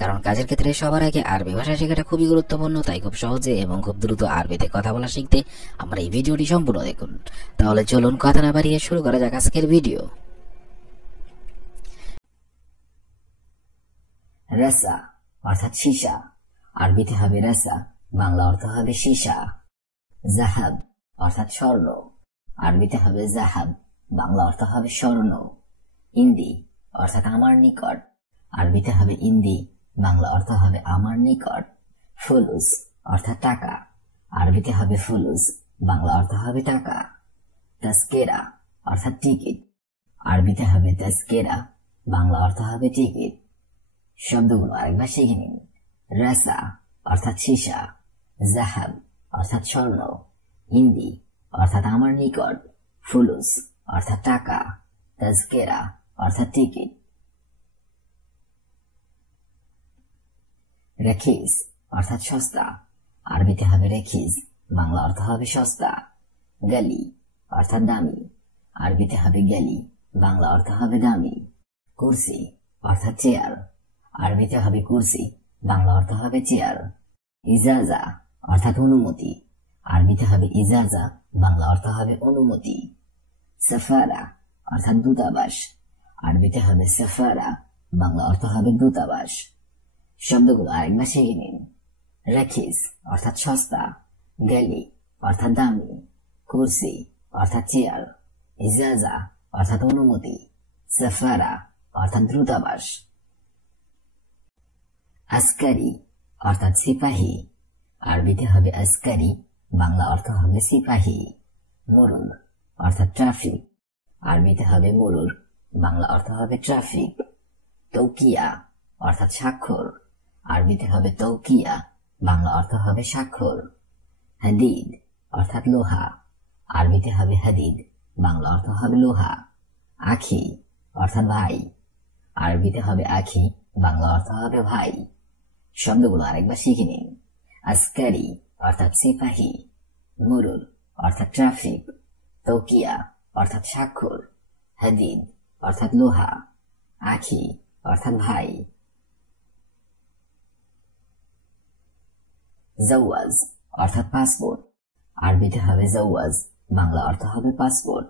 কারণ কাজের ক্ষেত্রে সবার আগে আরবি ভাষা শেখাটা খুবই গুরুত্বপূর্ণ। তাই খুব সহজে এবং খুব দ্রুত আরবিতে কথা বলা শিখতে আমার এই ভিডিওটি সম্পূর্ণ দেখুন। তাহলে চলুন কথা না বাড়িয়ে শুরু করা যাক আজকের ভিডিও। রাসা অর্থাৎ সীসা, আরবিতে হবে রাসা, বাংলা অর্থ হবে সীসা। জাহাব অর্থাৎ স্বর্ণ, আরবিতে হবে জাহাব, বাংলা অর্থ হবে স্বর্ণ। ইন্দি অর্থাৎ আমার নিকট, আরবিতে হবে ইন্দি, বাংলা অর্থ হবে আমার নিকট। ফুলুস অর্থাৎ টাকা, আরবিতে হবে ফুলুস, বাংলা অর্থ হবে টাকা। তাস্কেরা অর্থাৎ টিকিট, আরবিতে হবে তাস্কেরা, বাংলা অর্থ হবে টিকিট। শব্দগুলো আরেকবার শিখে নিন। রাসা অর্থাৎ সীসা, জাহাব অর্থাৎ স্বর্ণ, ইন্দি অর্থাৎ আমার নিকট, ফুলুস অর্থাৎ টাকা, তাজকেরা অর্থাৎ টিকিট। রেখিস অর্থাৎ সস্তা, আরবিতে হবে রেখিস, বাংলা অর্থ হবে সস্তা। গালি অর্থাৎ দামি, আরবিতে হবে গালি, বাংলা অর্থ হবে দামি। কুরসি অর্থাৎ চেয়ার, আরবিতে হবে কুরসি, বাংলা অর্থ হবে চেয়ার। ইজাজা অর্থাৎ অনুমতি, আরবিতে হবে ইজাজা, বাংলা অর্থ হবে অনুমতি। সাফারা অর্থাৎ দূতাবাস, আরবিতে হবে সাফারা, বাংলা অর্থ হবে দূতাবাস। শব্দগুলো আরেকবার শিখে নিন। রাখিস অর্থাৎ সস্তা, গালি অর্থাৎ দামি, কুরসি অর্থাৎ চেয়ার, ইজাজা অর্থাৎ অনুমতি, সাফারা অর্থাৎ দূতাবাস। আসকারি অর্থাৎ সিপাহী, আরবিতে হবে আসকারি, বাংলা অর্থ হবে সিপাহী। মরুর অর্থাৎ ট্রাফিক, আরবিতে হবে মরুর, বাংলা অর্থ হবে ট্রাফিক। তৌকিয়া অর্থাৎ স্বাক্ষর, আরবিতে হবে তৌকিয়া, বাংলা অর্থ হবে স্বাক্ষর। হাদিদ অর্থাৎ লোহা, আরবিতে হবে হাদিদ, বাংলা অর্থ হবে লোহা। আখি অর্থাৎ ভাই, আরবিতে হবে আখি, বাংলা অর্থ হবে ভাই। শব্দগুলো আরেকবার শিখে নিন। আসকারি অর্থাৎ সিপাহী, মুরুর অর্থাৎ ট্রাফিক, তৌকিয়া অর্থাৎ স্বাক্ষর, হাদিদ অর্থাৎ লোহা, আখি অর্থাৎ ভাই। জাওয়াজ অর্থাৎ পাসপোর্ট, আরবিতে হবে জাওয়াজ, বাংলা অর্থ হবে পাসপোর্ট।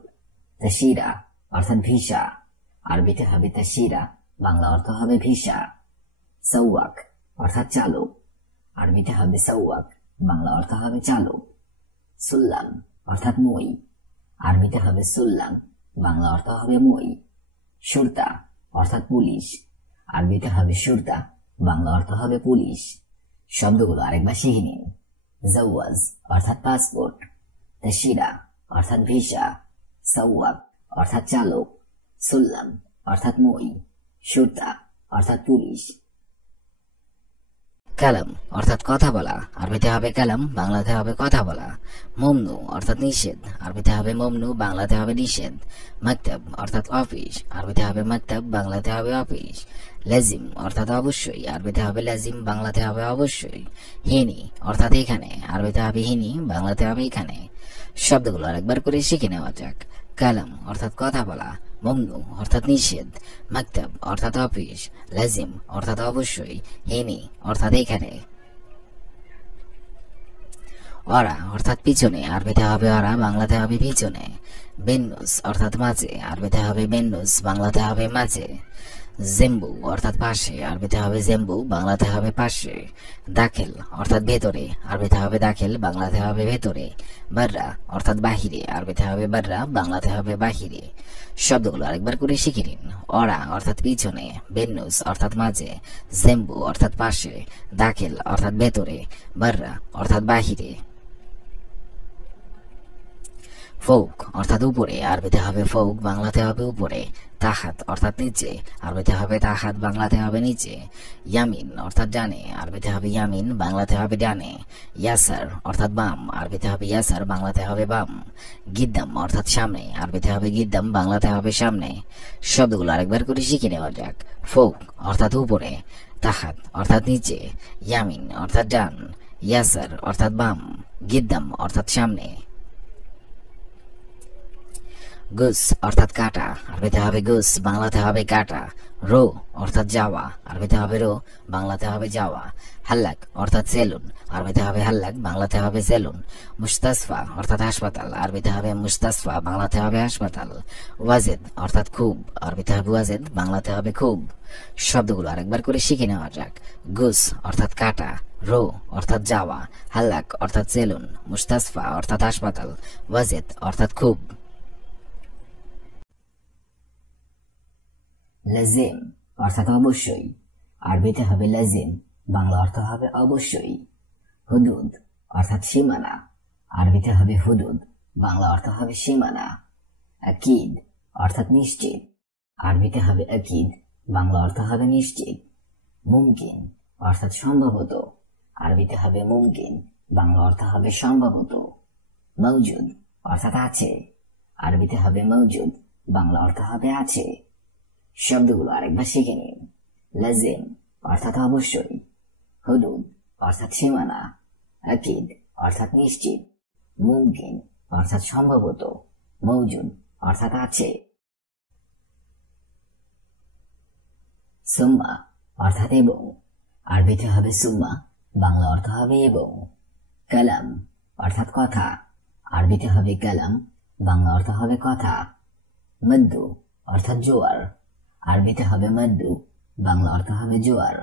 তাশিরা অর্থাৎ ভিসা, আরবিতে হবে তাশিরা, বাংলা অর্থ হবে ভিসা। সাওয়াক অর্থাৎ চালক, আরবিতে হবে সাওয়াক, বাংলা অর্থ হবে চালক। সুল্লাম অর্থাৎ মই, আরবিতে হবে সুল্লাম, বাংলা অর্থ হবে মই। শুরতা অর্থাৎ পুলিশ, আরবিতে হবে শুরতা, বাংলা অর্থ হবে পুলিশ। শব্দগুলো আরেকবার শিখে নিন। জাওয়াজ অর্থাৎ পাসপোর্ট, তাশিরা অর্থাৎ ভিসা, সাওয়াক অর্থাৎ চালক, সুল্লাম অর্থাৎ মই, শুরতা অর্থাৎ পুলিশ। কালাম অর্থাৎ কথা বলা, আরবিতে হবে কালাম, বাংলাতে হবে কথা বলা। মমনু অর্থাৎ নিষেধ, আরবিতে হবে মমনু, বাংলাতে হবে নিষেধ। মাকতাব অর্থাৎ অফিস, আরবিতে হবে মাকতাব, বাংলাতে হবে অফিস। লাজিম অর্থাৎ অবশ্যই, আরবিতে হবে লাজিম, বাংলাতে হবে অবশ্যই। হিনি অর্থাৎ এখানে, আরবিতে হবে হিনি, বাংলাতে হবে এখানে। শব্দগুলো আরেকবার করে শিখে নেওয়া যাক। কালাম অর্থাৎ কথা বলা, মমনু অর্থাৎ নিষেধ, মাকতাব অর্থাৎ অফিস, লাজিম অর্থাৎ অবশ্যই, হিনি অর্থাৎ এখানে। অরা অর্থাৎ পিছনে, আরবিতে হবে অরা, বাংলাতে হবে পিছনে। বেন্নুস অর্থাৎ মাঝে, আরবিতে হবে বেন্নুস, বাংলাতে হবে মাঝে। জেম্বু অর্থাৎ পাশে, আরবিতে হবে জেম্বু, বাংলাতে হবে পাশে। দাখেল অর্থাৎ ভেতরে, আরবিতে হবে দাখেল, বাংলাতে হবে ভেতরে। বাররা অর্থাৎ বাহিরে, আরবিতে হবে বাররা, বাংলাতে হবে বাহিরে। শব্দগুলো আরেকবার করে শিখে নিন। অরা অর্থাৎ পিছনে, বেন্নুস অর্থাৎ মাঝে, জেম্বু অর্থাৎ পাশে, দাখেল অর্থাৎ ভেতরে, বাররা অর্থাৎ বাহিরে। ফৌক অর্থাৎ উপরে, আরবিতে হবে ফৌক, বাংলাতে হবে উপরে। তাহাত অর্থাৎ নিচে, আরবিতে হবে তাহাত, বাংলাতে হবে নিচে। ইয়ামিন অর্থাৎ ডানে, আরবিতে হবে ইয়ামিন, বাংলাতে হবে ডানে। ইয়াসার অর্থাৎ বাম, আরবিতে হবে ইয়াসার, বাংলাতে হবে বাম। গিদ্দাম অর্থাৎ সামনে, আরবিতে হবে গিদ্দাম, বাংলাতে হবে সামনে। শব্দগুলো আরেকবার করে শিখে নেওয়া যাক। ফৌক অর্থাৎ উপরে, তাহাত অর্থাৎ নিচে, ইয়ামিন অর্থাৎ ডান, ইয়াসার অর্থাৎ বাম, গিদ্দাম অর্থাৎ সামনে। গুস অর্থাৎ কাটা, আরবিতে হবে গুস, বাংলাতে হবে কাটা। রো অর্থাৎ যাওয়া, আরবিতে হবে রো, বাংলাতে হবে যাওয়া। হাল্লাক অর্থাৎ সেলুন, আরবিতে হবে হাল্লাক, বাংলাতে হবে সেলুন। মুস্তাসফা অর্থাৎ হাসপাতাল, আরবিতে হবে মুস্তাসফা, বাংলাতে হবে হাসপাতাল। ওয়াজেদ অর্থাৎ খুব, আরবিতে হবে ওয়াজেদ, বাংলাতে হবে খুব। শব্দগুলো আরেকবার করে শিখে নেওয়া যাক। গুস অর্থাৎ কাটা, রো অর্থাৎ যাওয়া, হাল্লাক অর্থাৎ সেলুন, মুস্তাসফা অর্থাৎ হাসপাতাল, ওয়াজেদ অর্থাৎ খুব। লাজিম অর্থাৎ অবশ্যই, আরবিতে হবে লাজিম, বাংলা অর্থ হবে অবশ্যই। হুদুদ অর্থাৎ সীমানা, আরবিতে হবে হুদুদ, বাংলা অর্থ হবে সীমানা। আকিদ অর্থাৎ নিশ্চিত, আরবিতে হবে আকিদ, বাংলা অর্থ হবে নিশ্চিত। মুমকিন অর্থাৎ সম্ভবত, আরবিতে হবে মুমকিন, বাংলা অর্থ হবে সম্ভবত। মওজুদ অর্থাৎ আছে, আরবিতে হবে মওজুদ, বাংলা অর্থ হবে আছে। শব্দগুলো আরেকবার শিখে নিন। লাজিম অর্থাৎ অবশ্যই, হুদুদ অর্থাৎ সীমানা, আকিদ অর্থাৎ নিশ্চিত, মুমকিন অর্থাৎ সম্ভবত, মওজুদ অর্থাৎ আছে। সুম্মা অর্থাৎ এবং, আরবিতে হবে সুম্মা, বাংলা অর্থ হবে এবং। কালাম অর্থাৎ কথা, আরবিতে হবে কালাম, বাংলা অর্থ হবে কথা। মদ্দু অর্থাৎ জোয়ার, আরবিতে হবে মদ্দু, বাংলা অর্থ হবে জোয়ার।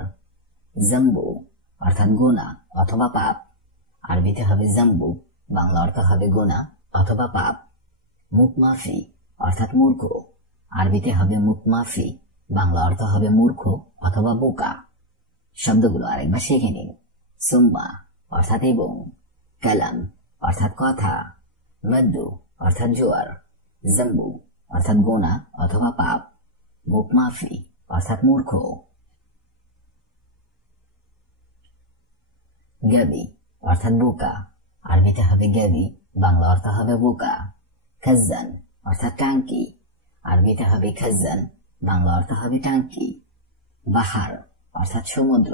জাম্বু অর্থাৎ গুনাহ অথবা পাপ, আরবিতে হবে জাম্বু, বাংলা অর্থ হবে গুনাহ অথবা পাপ। মুখমাফি অর্থাৎ মূর্খ, আরবিতে হবে মুখমাফি, বাংলা অর্থ হবে মূর্খ অথবা বোকা। শব্দগুলো আরেকবার শিখে নিন। সুম্মা অর্থাৎ এবং, কালাম অর্থাৎ কথা, মদ্দু অর্থাৎ জোয়ার, জাম্বু অর্থাৎ গুনাহ অথবা পাপ, মুখমাফি অর্থাৎ মূর্খ। গাবি অর্থাৎ বোকা, আরবিতে হবে গাবি, বাংলা অর্থ হবে বোকা। খাজ্জান অর্থাৎ টাঙ্কি, আরবিতে হবে খাজ্জান, বাংলা অর্থ হবে টাঙ্কি। বাহার অর্থাৎ সমুদ্র,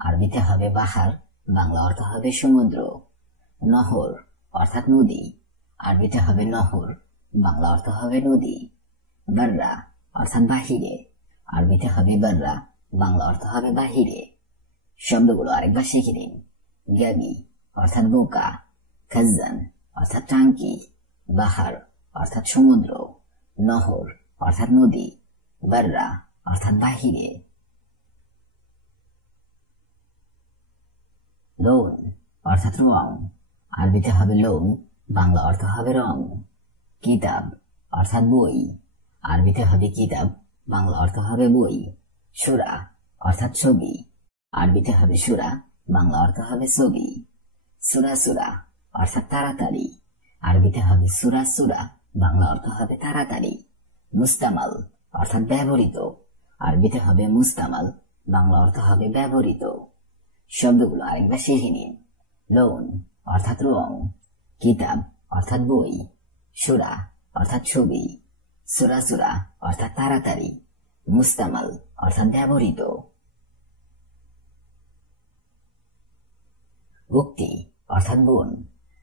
আরবিতে হবে বাহার, বাংলা অর্থ হবে সমুদ্র। নহর অর্থাৎ নদী, আরবিতে হবে নহর, বাংলা অর্থ হবে নদী। বাররা অর্থাৎ বাহিরে, আরবিতে হবে বাররা, বাংলা অর্থ হবে বাহিরে। শব্দগুলো আরেকবার শিখে নিন। গাবি অর্থাৎ বোকা, খাজ্জান অর্থাৎ টাঙ্কি, বাহার অর্থাৎ সমুদ্র, নহর অর্থাৎ নদী, বাররা অর্থাৎ বাহিরে। লোন অর্থাৎ রং, আরবিতে হবে লোন, বাংলা অর্থ হবে রং। কিতাব অর্থাৎ বই, আরবিতে হবে কিতাব, বাংলা অর্থ হবে বই। সূরা অর্থাৎ ছবি, আরবিতে হবে সূরা, বাংলা অর্থ হবে ছবি। সূরা সূরা অর্থাৎ তাড়াতাড়ি, আরবিতে হবে সূরা সূরা, বাংলা অর্থ হবে তাড়াতাড়ি। মুস্তামাল অর্থাৎ ব্যবহৃত, আরবিতে হবে মুস্তামাল, বাংলা অর্থ হবে ব্যবহৃত। শব্দগুলো আরেকবার শিখে নিন। লোন অর্থাৎ রং, কিতাব অর্থাৎ বই, সূরা অর্থাৎ ছবি, সূরা সূরা অর্থাৎ তাড়াতাড়ি, মুস্তামাল অর্থাৎ ব্যবহৃত। উক্তি অর্থাৎ বোন,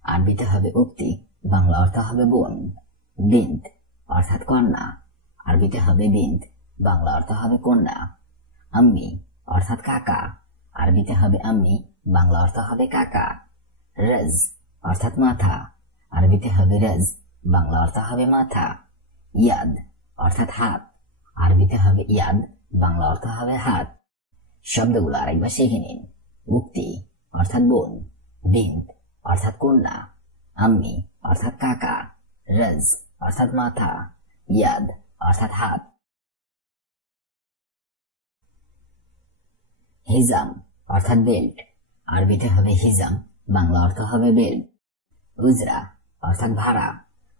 আরবিতে হবে উক্তি, বাংলা অর্থ হবে বোন। বিন্ত অর্থাৎ কন্যা, আরবিতে হবে বিন্ত, বাংলা অর্থ হবে কন্যা। আম্মি অর্থাৎ কাকা, আরবিতে হবে আম্মি, বাংলা অর্থ হবে কাকা। রজ অর্থাৎ মাথা, আরবিতে হবে রজ, বাংলা অর্থ হবে মাথা। ইয়াদ অর্থাৎ হাত, আরবিতে হবে ইয়াদ, বাংলা অর্থ হবে হাত। শব্দগুলো আরেকবার শিখে নিন। উক্তি অর্থাৎ বোন, বিন্ত অর্থাৎ কন্যা, আম্মি অর্থাৎ কাকা, রজ অর্থাৎ মাথা, ইয়াদ অর্থাৎ হাত। হিজাম অর্থাৎ বেল্ট, আরবিতে হবে হিজাম, বাংলা অর্থ হবে বেল্ট। উজরা অর্থাৎ ভাড়া,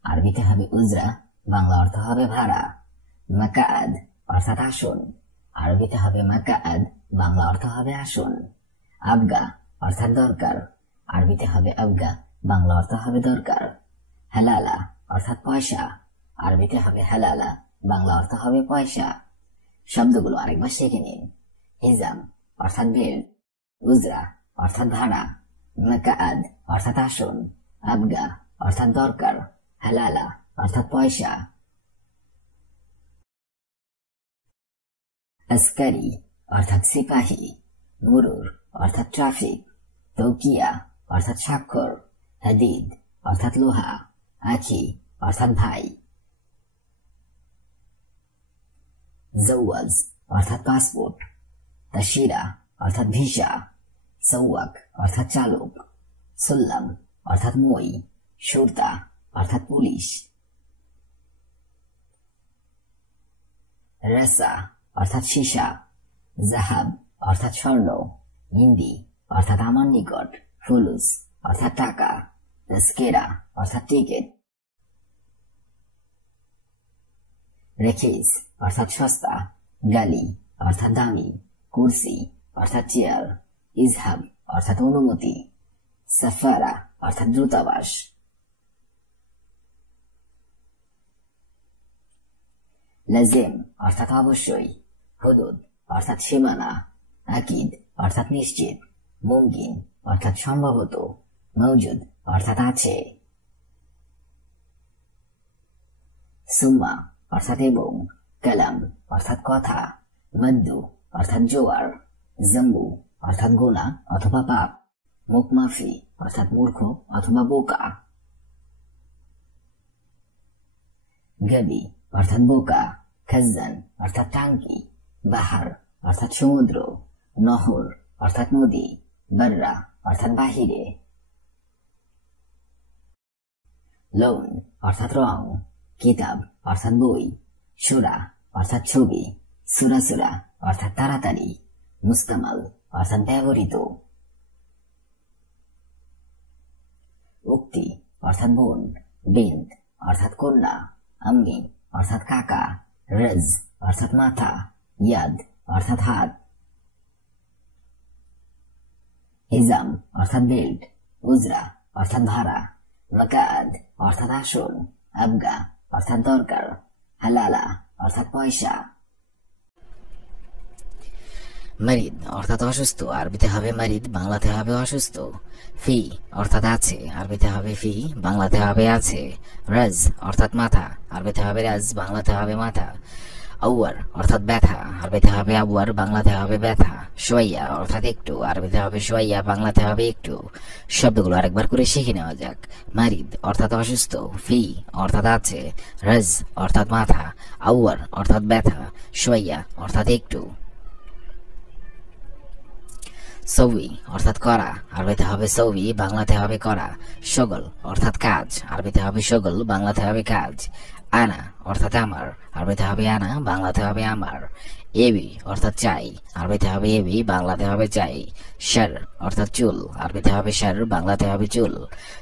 আরবিতে হবে উজরা, বাংলা অর্থ হবে ভাড়া। মাকাআদ অর্থাৎ আসন, আরবিতে হবে মাকাআদ, বাংলা অর্থ হবে আসন। আবগা অর্থাৎ দরকার, আরবিতে হবে আবগা, বাংলা অর্থ হবে দরকার। হালালা অর্থাৎ পয়সা, আরবিতে হবে হালালা, বাংলা অর্থ হবে পয়সা। শব্দগুলো আরেকবার শিখে নিন। হিজাম অর্থাৎ বেল্ট, উজরা অর্থাৎ ভাড়া, মাকাআদ অর্থাৎ আসন, আবগা অর্থাৎ দরকার, হালালা অর্থাৎ পয়সা। আসকারি অর্থাৎ সিপাহী, মুরুর অর্থাৎ ট্রাফিক, তৌকিয়া অর্থাৎ স্বাক্ষর, হাদিদ অর্থাৎ লোহা, আখি অর্থাৎ ভাই। জওয়াজ অর্থাৎ পাসপোর্ট, তাশিরা অর্থাৎ ভিসা, সওয়াক অর্থাৎ চালক, সুল্লাম অর্থাৎ মই, সুরতা অর্থাৎ পুলিশ। রাসা অর্থাৎ সীসা, জাহাব অর্থাৎ স্বর্ণ, ইন্দি অর্থাৎ আমার নিকট, ফুলুস অর্থাৎ টাকা, তাজকিরা অর্থাৎ টিকিট। রেখিস অর্থাৎ সস্তা, গালি অর্থাৎ দামি, কুরসি অর্থাৎ চেয়ার, ইজহাব অর্থাৎ অনুমতি, সাফারা অর্থাৎ দূতাবাস। লাজিম অর্থাৎ অবশ্যই, হুদুদ অর্থাৎ সীমানা, আকিদ অর্থাৎ নিশ্চিত, মুমকিন অর্থাৎ সম্ভবত, মওজুদ অর্থাৎ আছে। সুম্মা অর্থাৎ এবং, কালাম অর্থাৎ কথা, মদ্দু অর্থাৎ জোয়ার, জম্বু অর্থাৎ গোনা অথবা পাপ, মুখমাফি অর্থাৎ মূর্খ অথবা বোকা। গবি অর্থাৎ বোকা, খাজান অর্থাৎ টাঙ্কি, বাহার অর্থাৎ সমুদ্র, নহর অর্থাৎ নদী, বর্রা অর্থাৎ বাহিরে। লৌন অর্থাৎ রং, কিতাব অর্থাৎ বই, সুরা অর্থাৎ ছবি, সুরাসুরা অর্থাৎ তাড়াতাড়ি, মুস্তামাল অর্থাৎ ব্যবহৃত। উক্তি অর্থাৎ বোন, বিন্ত অর্থাৎ কন্যা, আম্মি অর্থাৎ কাকা, রজ অর্থাৎ মাথা, ইয়াদ অর্থাৎ হাত। হিজাম অর্থাৎ বেল্ট, উজরা অর্থাৎ ভাড়া, মাকাদ অর্থাৎ আসন, আবগা অর্থাৎ দরকার, হালালা অর্থাৎ পয়সা। মারিদ অর্থাৎ অসুস্থ, আরবিতে হবে মারিদ, বাংলাতে হবে অসুস্থ। ফি অর্থাৎ আছে, আরবিতে হবে ফি, বাংলাতে হবে আছে। রাজ অর্থাৎ মাথা, আরবিতে হবে রাজ, বাংলাতে হবে মাথা। আউয়ার অর্থাৎ ব্যথা, আরবিতে হবে আউয়ার, বাংলাতে হবে ব্যথা। সোয়াইয়া অর্থাৎ একটু, আরবিতে হবে সোয়াইয়া, বাংলাতে হবে একটু। শব্দগুলো আরেকবার করে শিখে নেওয়া যাক। মারিদ অর্থাৎ অসুস্থ, ফি অর্থাৎ আছে, রাজ অর্থাৎ মাথা, আউয়ার অর্থাৎ ব্যথা, সোয়াইয়া অর্থাৎ একটু। সৌই অর্থাৎ করা, আরবিতে হবে সৌই, বাংলাতে হবে করা। শগল অর্থাৎ কাজ, আরবিতে হবে শগল, বাংলাতে হবে কাজ। আনা অর্থাৎ আমার, আরবিতে হবে আনা, বাংলাতে হবে আমার। এবি অর্থাৎ চাই, আরবিতে হবে এবি, বাংলাতে হবে চাই। শার অর্থাৎ চুল, আরবিতে হবে শার, বাংলাতে হবে চুল।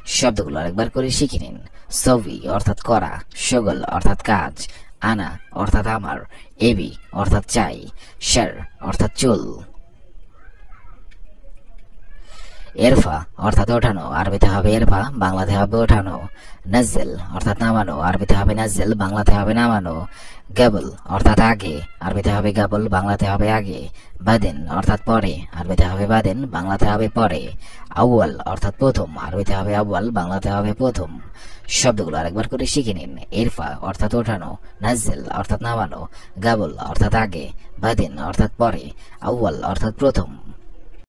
শব্দগুলো আরেকবার করে শিখে নিন। সৌই অর্থাৎ করা, শগল অর্থাৎ কাজ, আনা অর্থাৎ আমার, এবি অর্থাৎ চাই, শার অর্থাৎ চুল। এরফা অর্থাৎ ওঠানো, আরবিতে হবে এরফা, বাংলাতে হবে ওঠানো। নাজ্জেল অর্থাৎ নামানো, আরবিতে হবে নাজ্জেল, বাংলাতে হবে নামানো। গাবল অর্থাৎ আগে, আরবিতে হবে গাবল, বাংলাতে হবে আগে। বাদেন অর্থাৎ পরে, আরবিতে হবে বাদেন, বাংলাতে হবে পরে। আউয়াল অর্থাৎ প্রথম, আরবিতে হবে আউয়াল, বাংলাতে হবে প্রথম। শব্দগুলো আরেকবার করে শিখে নিন। এরফা অর্থাৎ ওঠানো, নাজ্জেল অর্থাৎ নামানো, গাবল অর্থাৎ আগে, বাদেন অর্থাৎ পরে, আউয়াল অর্থাৎ প্রথম।